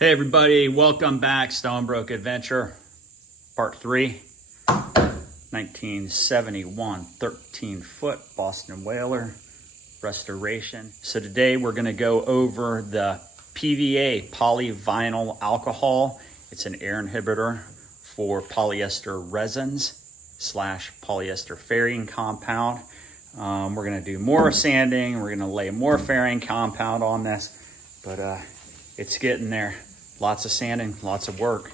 Hey everybody, welcome back. Stonebrook Adventure, part 3. 1971 13-foot Boston Whaler restoration. So today we're going to go over the PVA, polyvinyl alcohol. It's an air inhibitor for polyester resins / polyester fairing compound. We're going to do more sanding. We're going to lay more fairing compound on this, but it's getting there. Lots of sanding, lots of work.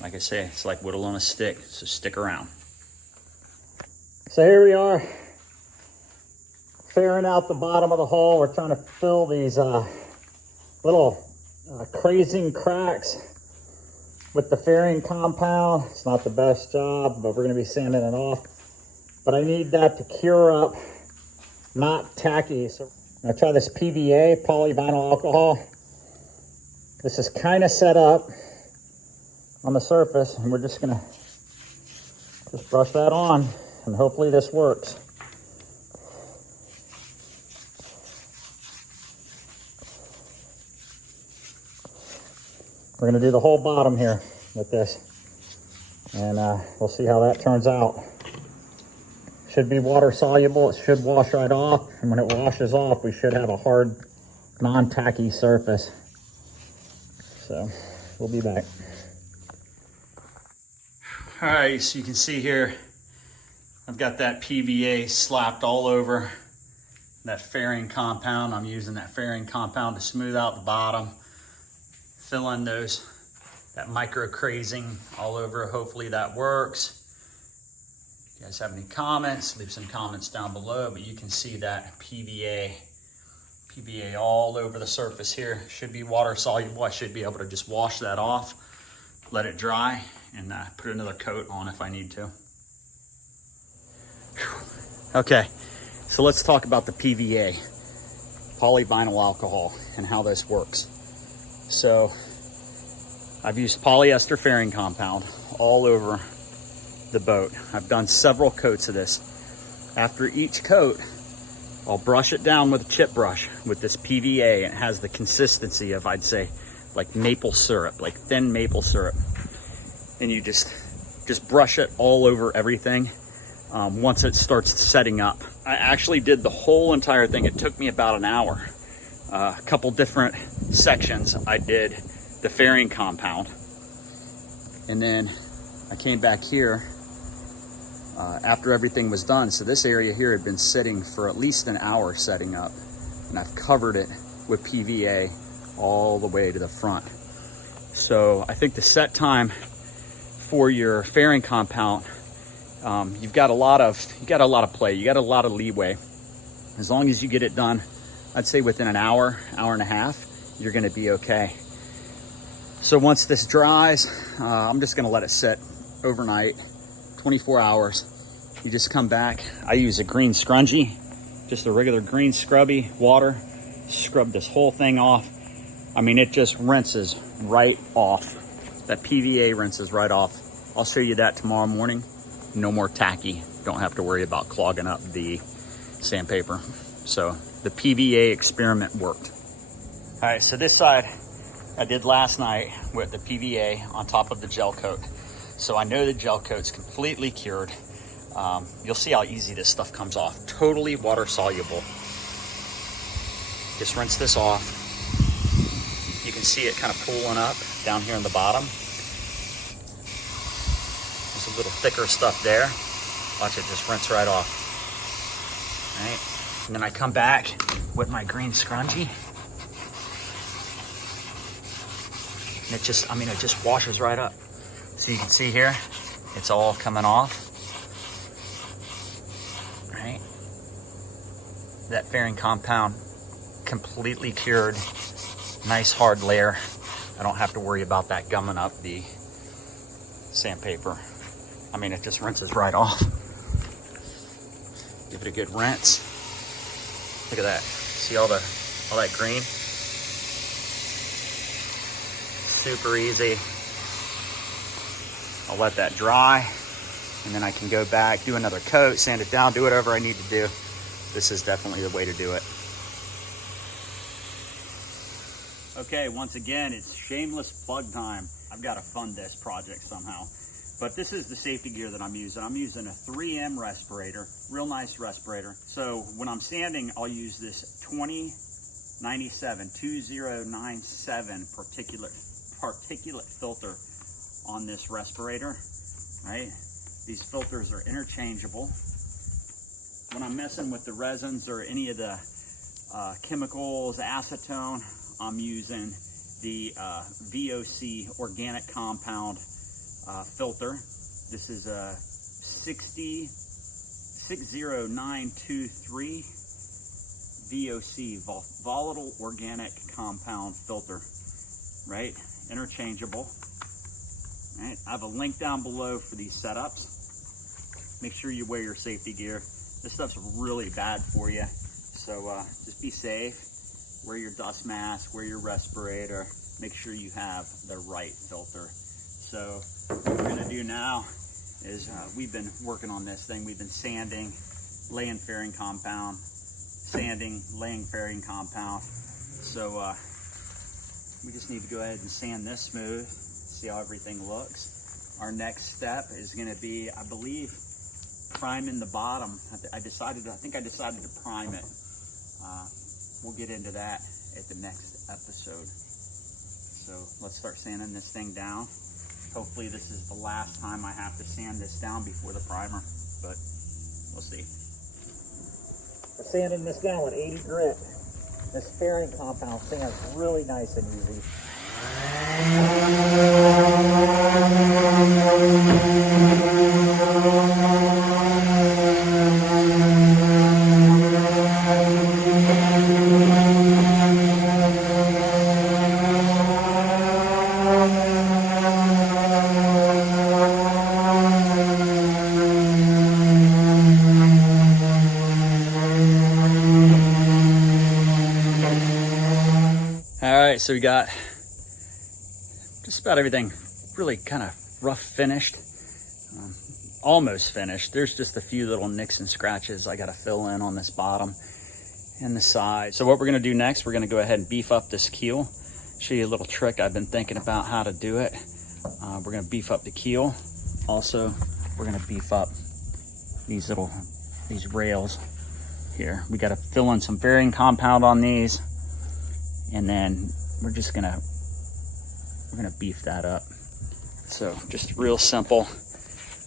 Like I say, it's like whittle on a stick, so stick around. So here we are, fairing out the bottom of the hull. We're trying to fill these little crazing cracks with the fairing compound. It's not the best job, but we're gonna be sanding it off. But I need that to cure up, not tacky. So I'm gonna try this PVA, polyvinyl alcohol. This is kind of set up on the surface, and we're just gonna brush that on, and hopefully this works. We're gonna do the whole bottom here with this, and we'll see how that turns out. Should be water soluble. It should wash right off, and when it washes off, we should have a hard, non-tacky surface. So we'll be back. All right, so you can see here, I've got that PVA slapped all over that fairing compound. I'm using that fairing compound to smooth out the bottom, fill in that micro crazing all over. Hopefully that works. If you guys have any comments, leave some comments down below, but you can see that PVA all over the surface here. Should be water soluble. I should be able to just wash that off, let it dry, and put another coat on if I need to. Whew. Okay, so let's talk about the PVA, polyvinyl alcohol, and how this works. So I've used polyester fairing compound all over the boat. I've done several coats of this. After each coat, I'll brush it down with a chip brush with this PVA. It has the consistency of, I'd say, like maple syrup, like thin maple syrup. And you just brush it all over everything once it starts setting up. I actually did the whole entire thing. It took me about an hour. A couple different sections. I did the fairing compound. And then I came back here after everything was done. So this area here had been sitting for at least an hour setting up, and I've covered it with PVA all the way to the front. So I think the set time for your fairing compound, you've got a lot of play, you got a lot of leeway. As long as you get it done, I'd say within an hour and a half, you're gonna be okay. So once this dries, I'm just gonna let it sit overnight, 24 hours. You just come back. I use a green scrunchie, just a regular green scrubby water, scrub this whole thing off. I mean, it just rinses right off. That PVA rinses right off. I'll show you that tomorrow morning. No more tacky. Don't have to worry about clogging up the sandpaper. So the PVA experiment worked. All right, so this side I did last night with the PVA on top of the gel coat. So I know the gel coat's completely cured. You'll see how easy this stuff comes off. Totally water soluble. Just rinse this off. You can see it kind of pooling up down here in the bottom. There's a little thicker stuff there. Watch it just rinse right off. All right. And then I come back with my green scrunchie. And it just washes right up. So you can see here, it's all coming off, right? That fairing compound completely cured, nice hard layer. I don't have to worry about that gumming up the sandpaper. I mean, it just rinses right off. Give it a good rinse. Look at that. See all that green? Super easy. I'll let that dry, and then I can go back, do another coat, sand it down, do whatever I need to do. This is definitely the way to do it. Okay, once again, it's shameless plug time. I've got to fund this project somehow. But this is the safety gear that I'm using. I'm using a 3M respirator, real nice respirator. So when I'm sanding, I'll use this 2097 particulate filter on this respirator, right? These filters are interchangeable. When I'm messing with the resins or any of the chemicals, acetone, I'm using the VOC organic compound filter. This is a 60923 VOC, volatile organic compound filter, right? Interchangeable. Right? I have a link down below for these setups. Make sure you wear your safety gear. This stuff's really bad for you. So just be safe. Wear your dust mask, wear your respirator. Make sure you have the right filter. So what we're gonna do now is we've been working on this thing. We've been sanding, laying fairing compound, sanding, laying fairing compound. So we just need to go ahead and sand this smooth, see how everything looks. Our next step is gonna be, I believe, priming the bottom. I think I decided to prime it. We'll get into that at the next episode. So let's start sanding this thing down. Hopefully this is the last time I have to sand this down before the primer, but we'll see. We're sanding this down with 80 grit. This fairing compound sands really nice and easy. So we got just about everything really kind of rough finished, almost finished. There's just a few little nicks and scratches I got to fill in on this bottom and the side. So what we're going to do next, we're going to go ahead and beef up this keel. Show you a little trick I've been thinking about how to do it. We're going to beef up the keel. Also, we're going to beef up these rails here. We got to fill in some fairing compound on these, and then we're gonna beef that up. So just real simple.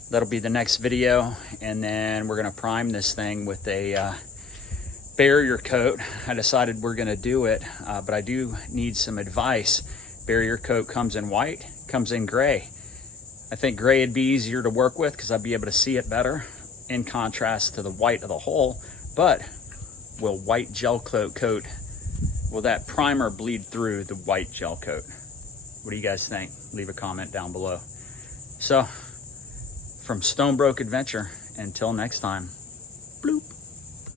That'll be the next video, and then we're gonna prime this thing with a barrier coat. I decided we're gonna do it, but I do need some advice. Barrier coat comes in white, comes in gray. I think gray would be easier to work with because I'd be able to see it better in contrast to the white of the hull. But will white gel coat, will that primer bleed through the white gel coat? What do you guys think? Leave a comment down below. So, from Stonebroke Adventure, until next time, bloop.